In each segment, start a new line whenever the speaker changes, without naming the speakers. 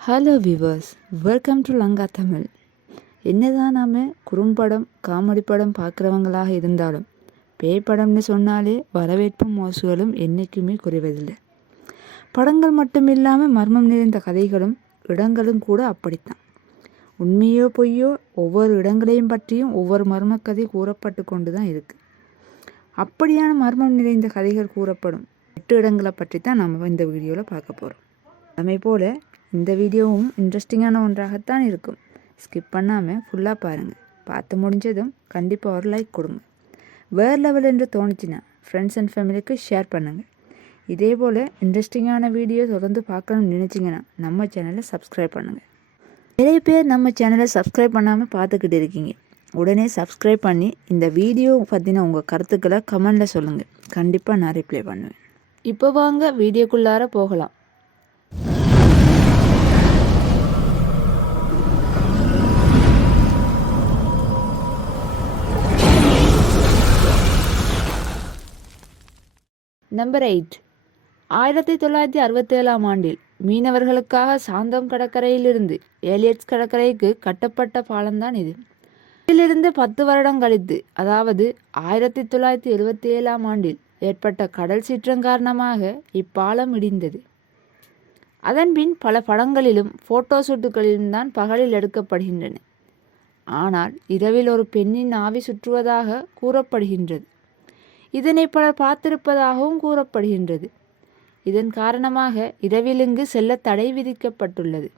Hello viewers welcome to Lanka Tamil என்னதான் நாம் குறும்படம் காமெடி படம் பார்க்குறவங்களாக இருந்தாலும் பேய் படம்னு சொன்னாலே வரவேற்பும் மோசுகளும் என்றைக்குமே குறைவதில்லை. படங்கள் மட்டும் இல்லாமல் மர்மம் நிறைந்த கதைகளும் இடங்களும் கூட அப்படித்தான். உண்மையோ பொய்யோ ஒவ்வொரு இடங்களையும் பற்றியும் ஒவ்வொரு மர்மக்கதை கூறப்பட்டு கொண்டு தான் இருக்குது அப்படியான மர்மம் நிறைந்த கதைகள் கூறப்படும் எட்டு இடங்களை பற்றி தான் நம்ம இந்த வீடியோவில் பார்க்க போகிறோம் அதே போல் இந்த வீடியோவும் இன்ட்ரெஸ்டிங்கான ஒன்றாகத்தான் இருக்கும். ஸ்கிப் பண்ணாமல் ஃபுல்லாக பாருங்கள் பார்த்து முடிஞ்சதும் கண்டிப்பாக ஒரு லைக் கொடுங்க. வேறு லெவல் என்று தோணுச்சுன்னா ஃப்ரெண்ட்ஸ் அண்ட் ஃபேமிலிக்கு ஷேர் பண்ணுங்கள் இதே போல் இன்ட்ரெஸ்டிங்கான வீடியோ தொடர்ந்து பார்க்கணும்னு நினச்சிங்கன்னா நம்ம சேனலை சப்ஸ்கிரைப் பண்ணுங்கள் நிறைய பேர் நம்ம சேனலை சப்ஸ்கிரைப் பண்ணாமல் பார்த்துக்கிட்டு இருக்கீங்க. உடனே சப்ஸ்கிரைப் பண்ணி இந்த வீடியோ பற்றின உங்கள் கருத்துக்களை கமெண்டில் சொல்லுங்கள் கண்டிப்பாக நான் ரிப்ளை பண்ணுவேன். இப்போ வாங்க வீடியோக்குள்ளார போகலாம். Number eight. ஆயிரத்தி தொள்ளாயிரத்தி அறுபத்தேழாம் ஆண்டில் மீனவர்களுக்காக சாந்தம் கடற்கரையிலிருந்து ஏலியட்ஸ் கடற்கரைக்கு கட்டப்பட்ட பாலம்தான் இது. இதிலிருந்து பத்து வருடம் கழித்து அதாவது ஆயிரத்தி தொள்ளாயிரத்தி எழுபத்தி ஏழாம் ஆண்டில் ஏற்பட்ட கடல் சீற்றம் காரணமாக இப்பாலம் இடிந்தது. அதன்பின் பல படங்களிலும் போட்டோ ஷூட்டுகளிலும் தான் பகலில் எடுக்கப்படுகின்றன. ஆனால் இரவில் ஒரு பெண்ணின் ஆவி சுற்றுவதாக கூறப்படுகின்றது. இதனை பலர் பார்த்திருப்பதாகவும் கூறப்படுகின்றது. இதன் காரணமாக இரவிலுங்கு செல்ல தடை விதிக்கப்பட்டுள்ளது.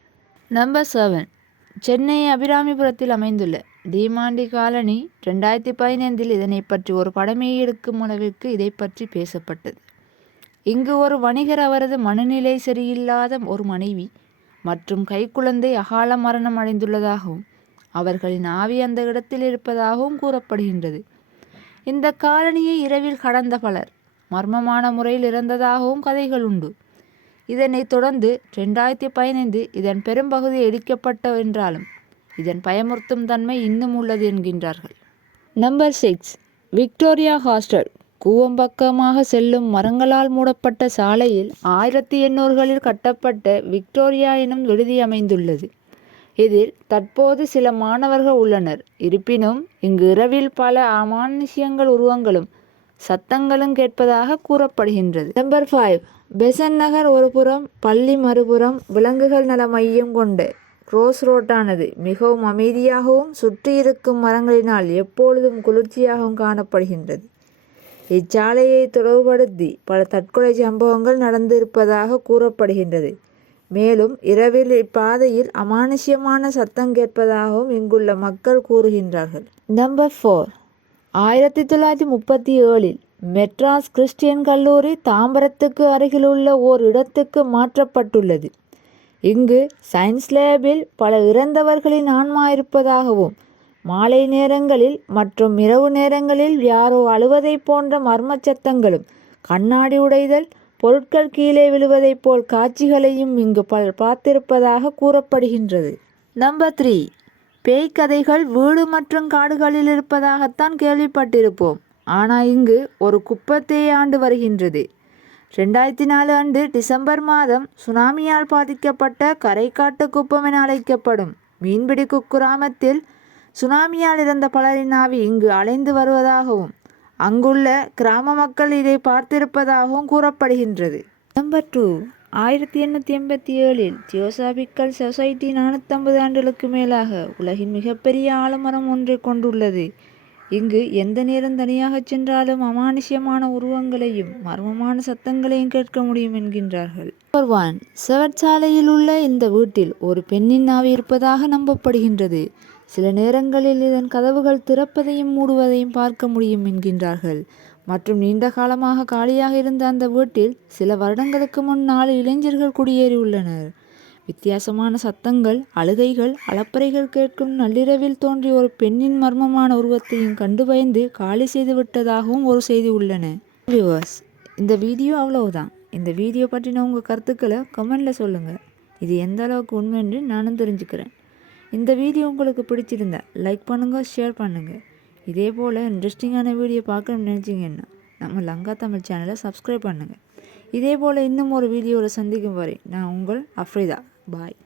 Number seven. சென்னை அபிராமிபுரத்தில் அமைந்துள்ள டிமாண்டி காலனி ரெண்டாயிரத்தி பதினைந்தில் இதனை பற்றி ஒரு படமே எடுக்கும் அளவிற்கு இதை பற்றி பேசப்பட்டது. இங்கு ஒரு வணிகர் அவரது மனநிலை சரியில்லாத ஒரு மனைவி மற்றும் கைக்குழந்தை அகால மரணம் அடைந்துள்ளதாகவும் அவர்களின் ஆவி அந்த இடத்தில் இருப்பதாகவும் கூறப்படுகின்றது. இந்த காலனியை இரவில் கடந்த பலர். மர்மமான முறையில் இறந்ததாகவும் கதைகள் உண்டு. இதனைத் தொடர்ந்து ரெண்டாயிரத்தி பதினைந்து இதன் பெரும்பகுதி இடிக்கப்பட்ட என்றாலும் இதன் பயமுறுத்தும் தன்மை இன்னும் உள்ளது என்கின்றார்கள். Number six. விக்டோரியா ஹாஸ்டல் கூவம்பக்கமாக செல்லும் மரங்களால் மூடப்பட்ட சாலையில் ஆயிரத்தி எண்ணூறுகளில் கட்டப்பட்ட விக்டோரியா எனும் விடுதி அமைந்துள்ளது. இதில் தற்போது சில மாணவர்கள் உள்ளனர். இருப்பினும் இங்கு இரவில் பல அமானுஷ்யங்கள் உருவங்களும் சத்தங்களும் கேட்பதாக கூறப்படுகின்றது. நம்பர் ஃபைவ் பெசன் நகர் ஒரு புறம் பள்ளி மறுபுறம் விலங்குகள் நல மையம் கொண்ட க்ரோஸ் ரோட்டானது மிகவும் அமைதியாகவும் சுற்றியிருக்கும் மரங்களினால் எப்பொழுதும் குளிர்ச்சியாகவும் காணப்படுகின்றது. இச்சாலையை தொடர்புபடுத்தி பல தற்கொலை சம்பவங்கள் நடந்திருப்பதாக கூறப்படுகின்றது. மேலும் இரவில் இப்பாதையில் அமானுஷ்யமான சத்தம் கேட்பதாகவும் இங்குள்ள மக்கள் கூறுகின்றார்கள். நம்பர் ஃபோர் ஆயிரத்தி தொள்ளாயிரத்தி முப்பத்தி ஏழில் மெட்ராஸ் கிறிஸ்டியன் கல்லூரி தாம்பரத்துக்கு அருகிலுள்ள ஓர் இடத்துக்கு மாற்றப்பட்டுள்ளது. இங்கு சயின்ஸ் லேபில் பல இறந்தவர்களின் ஆன்மா இருப்பதாகவும் மாலை நேரங்களில் மற்றும் இரவு நேரங்களில் யாரோ அழுவதை போன்ற மர்ம சத்தங்களும் கண்ணாடி உடைதல் பொருட்கள் கீழே விழுவதைப் போல் காட்சிகளையும் இங்கு பல் பார்த்திருப்பதாக கூறப்படுகின்றது. நம்பர் த்ரீ பேய் கதைகள் வீடு மற்றும் காடுகளில் இருப்பதாகத்தான் கேள்விப்பட்டிருப்போம். ஆனால் இங்கு ஒரு குப்பத்தை ஆண்டு வருகின்றது. ரெண்டாயிரத்தி நாலு ஆண்டு டிசம்பர் மாதம் சுனாமியால் பாதிக்கப்பட்ட கரைக்காட்டு குப்பம் என அழைக்கப்படும் மீன்பிடி குக்கிராமத்தில் சுனாமியால் இறந்த பலரின் ஆவி இங்கு அலைந்து வருவதாகவும் அங்குள்ள கிராம மக்கள் இதை பார்த்திருப்பதாகவும் கூறப்படுகின்றது. நம்பர் டூ ஆயிரத்தி எண்ணூற்றி எண்பத்தி ஏழில் ஜியோசாபிக்கல் சொசைட்டி நானூற்றம்பது ஆண்டுகளுக்கு மேலாக உலகின் மிகப்பெரிய ஆலமரம் ஒன்றை கொண்டுள்ளது. இங்கு எந்த நேரம் தனியாக சென்றாலும் அமானுஷ்யமான உருவங்களையும் மர்மமான சத்தங்களையும் கேட்க முடியும் என்கின்றார்கள். நம்பர் ஒன் செவற்சாலையில் உள்ள இந்த வீட்டில் ஒரு பெண்ணின் ஆவி இருப்பதாக நம்பப்படுகின்றது. சில நேரங்களில் இதன் கதவுகள் திறப்பதையும் மூடுவதையும் பார்க்க முடியும் என்கின்றார்கள். மற்றும் நீண்ட காலமாக காலியாக இருந்த அந்த வீட்டில் சில வருடங்களுக்கு முன் நாலு இளைஞர்கள் குடியேறியுள்ளனர் வித்தியாசமான சத்தங்கள் அழுகைகள் அலப்பறைகள் கேட்கும் நள்ளிரவில் தோன்றிய ஒரு பெண்ணின் மர்மமான உருவத்தையும் கண்டு பயந்து காலி செய்து விட்டதாகவும் ஒரு செய்தி உள்ளன. வியூவர்ஸ் இந்த வீடியோ அவ்வளவுதான். இந்த வீடியோ பற்றின உங்கள் கருத்துக்களை கமெண்டில் சொல்லுங்கள் இது எந்த அளவுக்கு உண்மை என்று நானும் தெரிஞ்சுக்கிறேன். இந்த வீடியோ உங்களுக்கு பிடிச்சிருந்தா லைக் பண்ணுங்கள் ஷேர் பண்ணுங்கள் இதே போல் இன்ட்ரெஸ்டிங்கான வீடியோ பார்க்கணும்னு நினச்சிங்கன்னா நம்ம லங்கா தமிழ் சேனலை சப்ஸ்கிரைப் பண்ணுங்கள் இதே போல் இன்னும் ஒரு வீடியோவில் சந்திக்கும் வரை நான் உங்கள் அஃப்ரிதா. பாய்